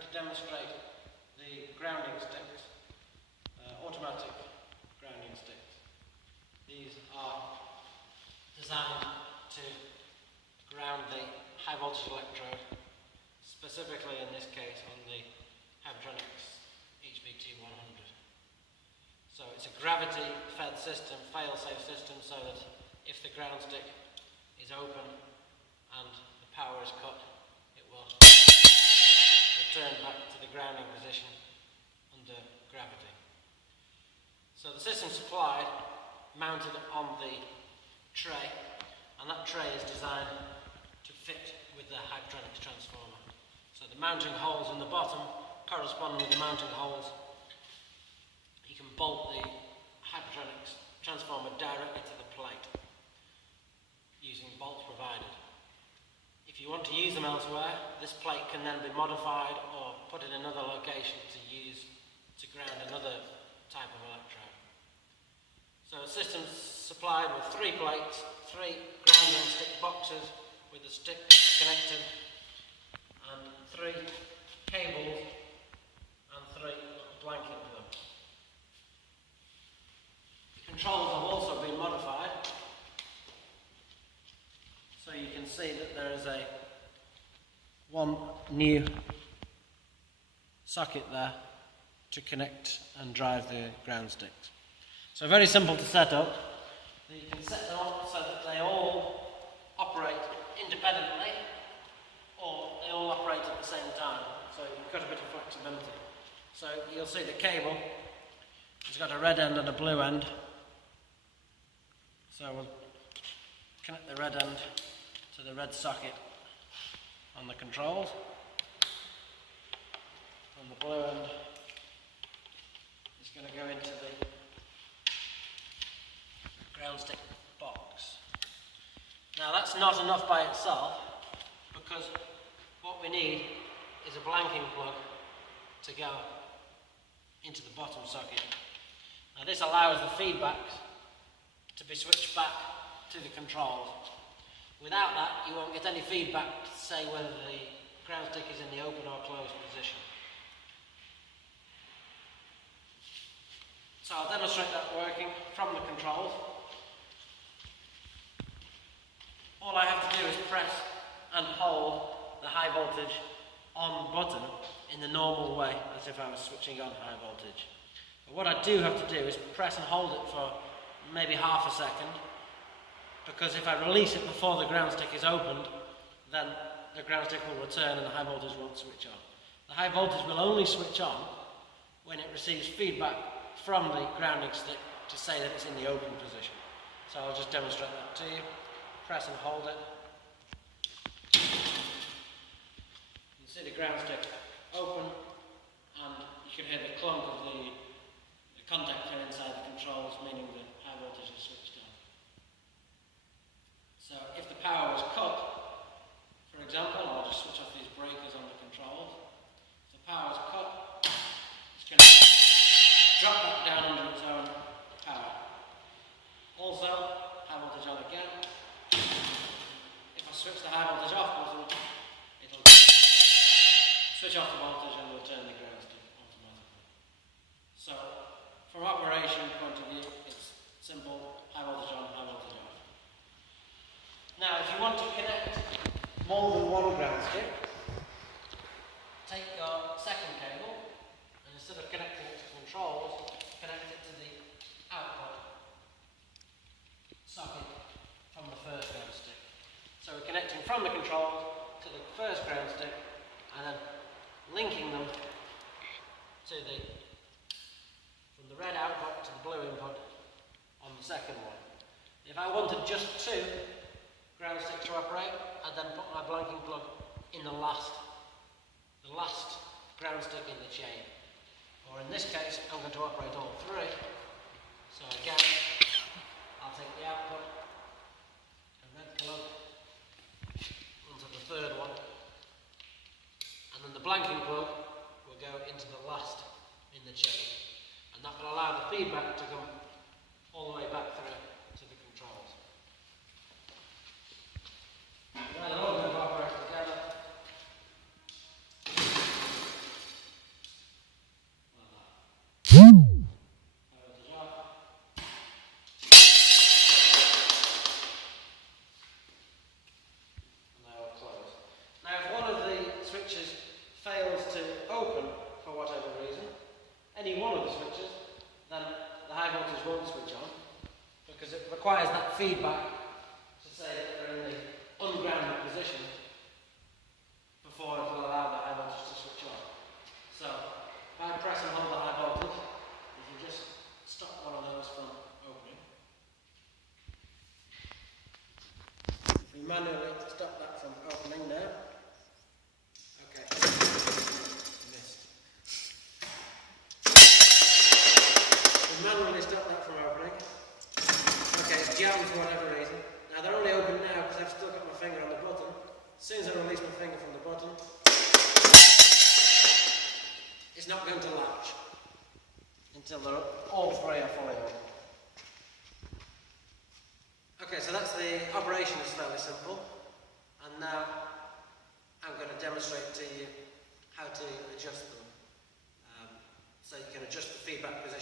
going to demonstrate the grounding sticks, automatic grounding sticks. These are designed to ground the high voltage electrode, specifically in this case on the Hypertronics HVT100. So it's a gravity fed system, fail-safe system, so that if the ground stick is open and the power is cut, it will return back to the grounding position under gravity. So the system supplied, mounted on the tray, and that tray is designed to fit with the Hypertronics transformer. So the mounting holes in the bottom correspond with the mounting holes. You can bolt the Hypertronics transformer directly to the plate using bolts provided. If you want to use them elsewhere, this plate can then be modified or put in another location to use to ground another type of electrode. So the system's supplied with 3 plates, 3 grounding stick boxes with the stick connected, and 3 cables and 3 blanking plugs. The controls have also been modified, so you can see that there is one new socket there to connect and drive the ground sticks. So very simple to set up. You can set them up so that they all operate independently, or they all operate at the same time. So you've got a bit of flexibility. So you'll see the cable has got a red end and a blue end. So we'll connect the red end to the red socket on the controls, and the blue end is going to go into the ground stick box. Now that's not enough by itself, because what we need is a blanking plug to go into the bottom socket. Now this allows the feedback to be switched back to the controls. Without that, you won't get any feedback to say whether the ground stick is in the open or closed position. So I'll demonstrate that working from the controls. All I have to do is press and hold the high voltage on button in the normal way, as if I was switching on high voltage. But what I do have to do is press and hold it for maybe half a second, because if I release it before the ground stick is opened, then the ground stick will return and the high voltage won't switch on. The high voltage will only switch on when it receives feedback from the grounding stick to say that it's in the open position. So I'll just demonstrate that to you. Press and hold it. You can see the ground stick open, and you can hear the clunk of the contactor inside the controls, meaning the high voltage is switched on. So if the power was cut, for example, I'll just switch off these breakers on the controls. If the power is cut, it's going to drop back down under its own power. Also, high voltage on again. If I switch the high voltage off button, it'll switch off the voltage and return the ground stick automatically. So, from operation point of view, it's simple: high voltage on, high voltage off. Now, if you want to connect more than one ground stick, take your second cable, and instead of connecting it to controls, connect it to the output socket from the first ground stick. So we're connecting from the controls to the first ground stick, and then linking them to from the red output to the blue input on the second one. If I wanted just 2 ground sticks to operate, I'd then put my blanking plug in the last ground stick in the chain. Or in this case, I'm going to operate all 3. So again, I'll take the output, a red plug, onto the third one, and then the blanking plug will go into the last in the chain. And that will allow the feedback to come all the way back through to the controls. Now they're all going to operate together. any one of the switches, then the high voltage won't switch on, because it requires that feedback to say that they're in the ungrounded position before it will allow the high voltage to switch on. So, if I press and hold the high voltage, you can just stop one of those from opening. We manually stop that from opening now. Okay. Missed. We manually stop that from opening. Okay, it's jammed for whatever reason. Now they're only open now because I've still got my finger on the button. As soon as I release my finger from the button, it's not going to latch until all three are fully open. Okay, so that's the operation is fairly simple, and now I'm going to demonstrate to you how to adjust them. So you can adjust the feedback position